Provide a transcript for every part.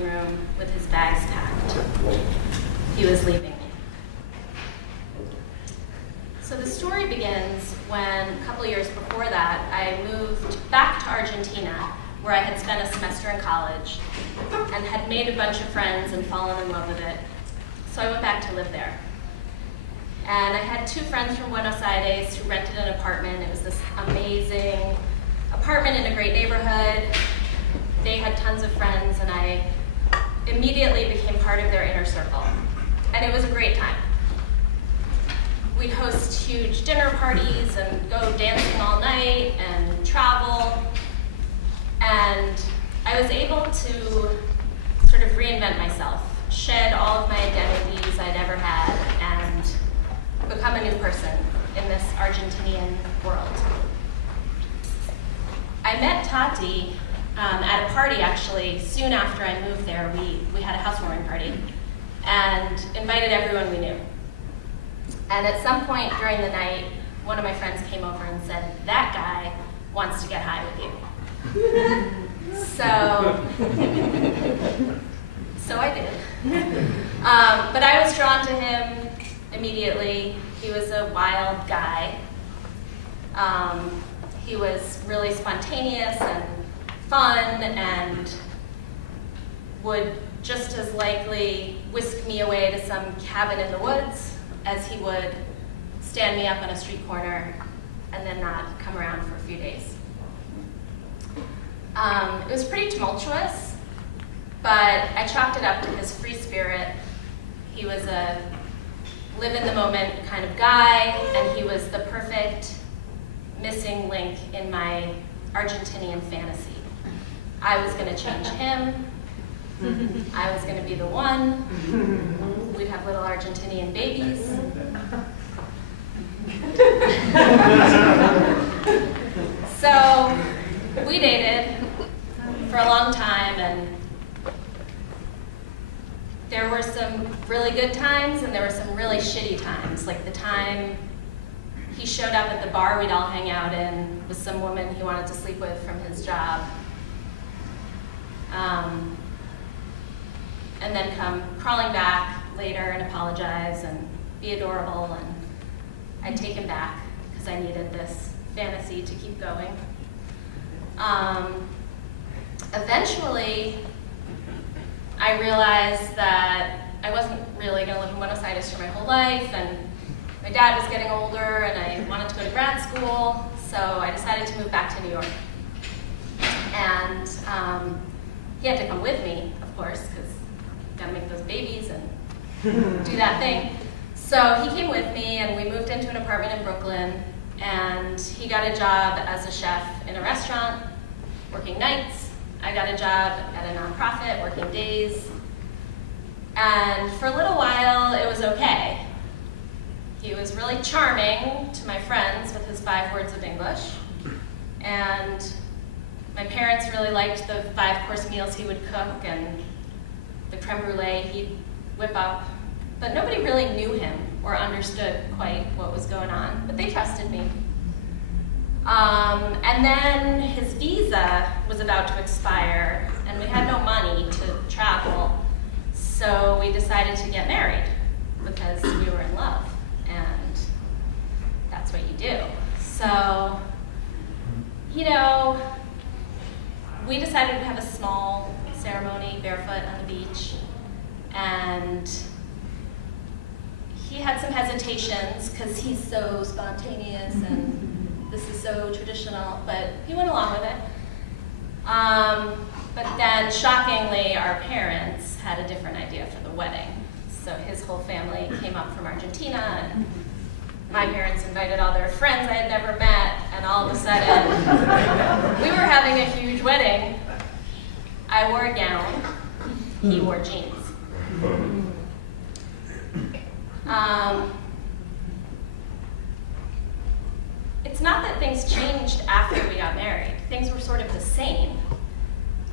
living room with his bags packed. He was leaving me. So the story begins when, a couple years before that, I moved back to Argentina, where I had spent a semester in college and had made a bunch of friends and fallen in love with it. So I went back to live there. And I had two friends from Buenos Aires who rented an apartment. It was this amazing apartment in a great neighborhood. They had tons of friends, and I immediately became part of their inner circle. And it was a great time. We'd host huge dinner parties and go dancing all night and travel. And I was able to sort of reinvent myself, shed all of my identities I'd ever had, and become a new person in this Argentinian world. I met Tati at a party, actually, soon after I moved there. We had a housewarming party and invited everyone we knew. And at some point during the night, one of my friends came over and said, "That guy wants to get high with you." So I did. But I was drawn to him immediately. He was a wild guy. He was really spontaneous and fun and would just as likely whisk me away to some cabin in the woods as he would stand me up on a street corner and then not come around for a few days. It was pretty tumultuous, but I chalked it up to his free spirit. He was a live-in-the-moment kind of guy, and he was the perfect missing link in my Argentinian fantasy. I was going to change him. I was going to be the one. We'd have little Argentinian babies. So we dated for a long time, and there were some really good times and there were some really shitty times. Like the time he showed up at the bar we'd all hang out in with some woman he wanted to sleep with from his job. And then come crawling back later and apologize and be adorable, and I'd take him back because I needed this fantasy to keep going. Eventually, I realized that I wasn't really going to live in Buenos Aires for my whole life, and my dad was getting older, and I wanted to go to grad school, so I decided to move back to New York. And he had to come with me, of course, because got to make those babies and do that thing. So he came with me, and we moved into an apartment in Brooklyn, and he got a job as a chef in a restaurant, working nights. I got a job at a nonprofit, working days. And for a little while, it was okay. He was really charming to my friends with his 5 words of English. And my parents really liked the 5-course meals he would cook and the creme brulee he'd whip up. But nobody really knew him or understood quite what was going on, but they trusted me. And then his visa was about to expire, and we had no money to travel, so we decided to get married because we were in love, and that's what you do. So, we decided to have a small ceremony barefoot on the beach, and he had some hesitations because he's so spontaneous and this is so traditional, but he went along with it. But then, shockingly, our parents had a different idea for the wedding. So his whole family came up from Argentina, and my parents invited all their friends I had never met, and all of a sudden, we were having a huge wedding. I wore a gown, he wore jeans. It's not that things changed after we got married. Things were sort of the same,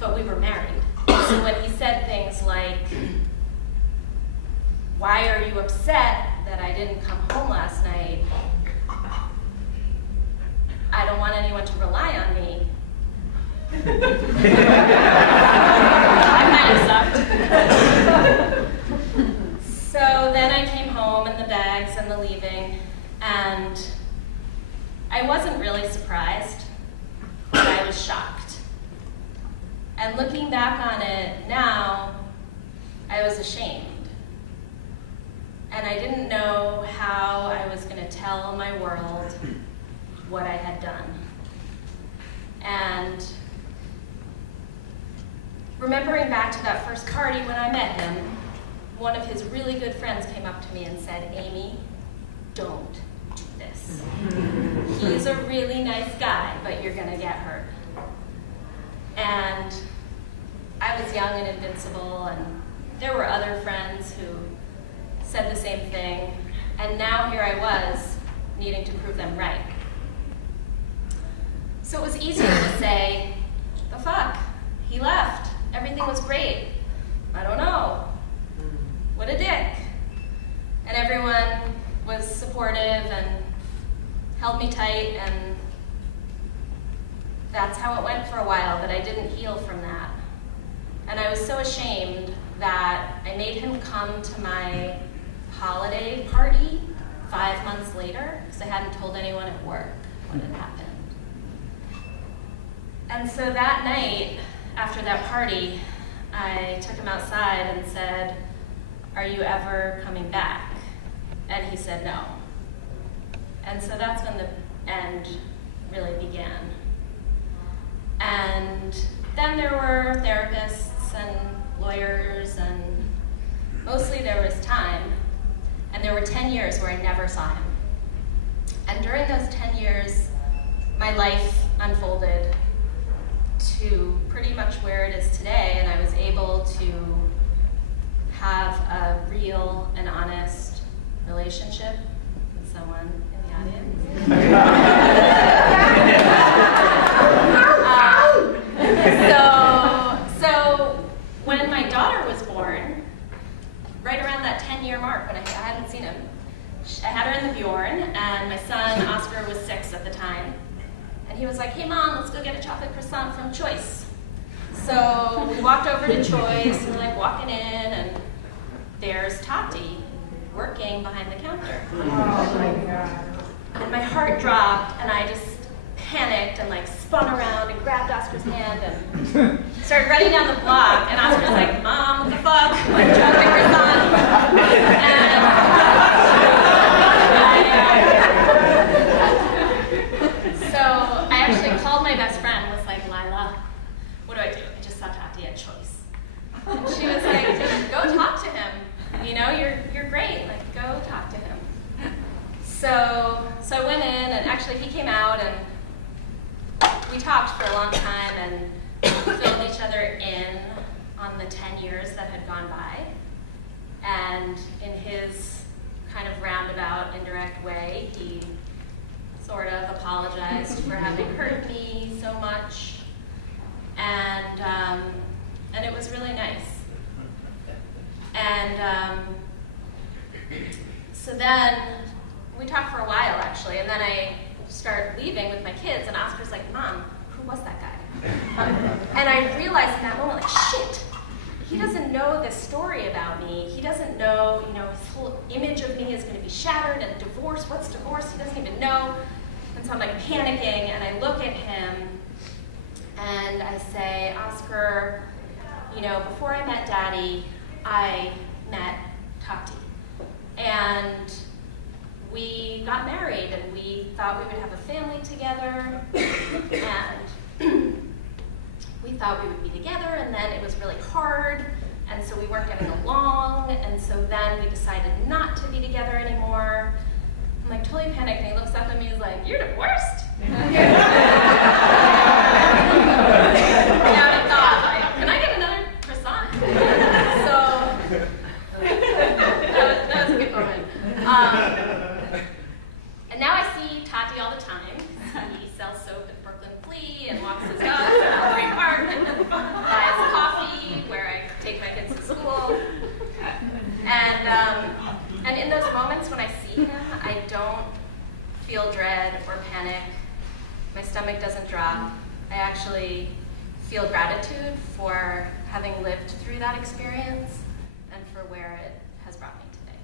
but we were married. So when he said things like, "Why are you upset that I didn't come home last night? I don't want anyone to rely on me." I kind of sucked. was ashamed. And I didn't know how I was going to tell my world what I had done. And remembering back to that first party when I met him, one of his really good friends came up to me and said, "Amy, don't do this. He's a really nice guy, but you're going to get hurt." And I was young and invincible, and there were other friends who said the same thing, and now here I was, needing to prove them right. So it was easier to say, "The fuck? He left. Everything was great. I don't know. What a dick." And everyone was supportive and held me tight, and that's how it went for a while, but I didn't heal from that. And I was so ashamed that I made him come to my holiday party 5 months later, because I hadn't told anyone at work what had happened. And so that night, after that party, I took him outside and said, "Are you ever coming back?" And he said no. And so that's when the end really began. And then there were therapists and lawyers, and mostly there was time. And there were 10 years where I never saw him. And during those 10 years, my life unfolded to pretty much where it is today, and I was able to have a real and honest relationship with someone in the audience. So when my daughter was born, right around that 10-year mark when I hadn't seen him, I had her in the Bjorn, and my son Oscar was 6 at the time. And he was like, "Hey Mom, let's go get a chocolate croissant from Choice." So we walked over to Choice, and we're like walking in, and there's Tati working behind the counter. Oh my God. And my heart dropped, and I just panicked and like spun around and grabbed Oscar's hand and started running down the block. And Oscar's like, "Mom, what the fuck? Like chocolate croissant." So I actually called my best friend and was like, "Lila, what do? I just saw Tati at Choice." And she was like, "Just go talk to him. You know, you're great. Like, go talk to him." So I went in, and actually he came out, and we talked for a long time and filled each other in on the 10 years that had gone by. And in his kind of roundabout, indirect way, he sort of apologized for having hurt me so much, and it was really nice. And so then we talked for a while, actually, and then I started leaving with my kids, and Oscar's like, "Mom, who was that guy?" And I realized in that moment, like, shit, he doesn't know this story about me. He doesn't know, his whole image of me is going to be shattered, and divorce, what's divorce? He doesn't even know. And so I'm like panicking, and I look at him, and I say, "Oscar, before I met Daddy, I met Tati. And we got married, and we thought we would have a family together, and we thought we would be together, and then it was really hard, and so we weren't getting along, and so then we decided not to be together anymore." I'm like totally panicked, and he looks up at me and is like, "You're divorced?" Yeah, I thought, like, can I get another croissant? That was a good moment. And now I see Tati all the time. He sells soap at Brooklyn Flea and walks his dog at Great Park and buys coffee where I take my kids to school. And in those moments when I see him, I don't feel dread or panic. My stomach doesn't drop. I actually feel gratitude for having lived through that experience and for where it has brought me today.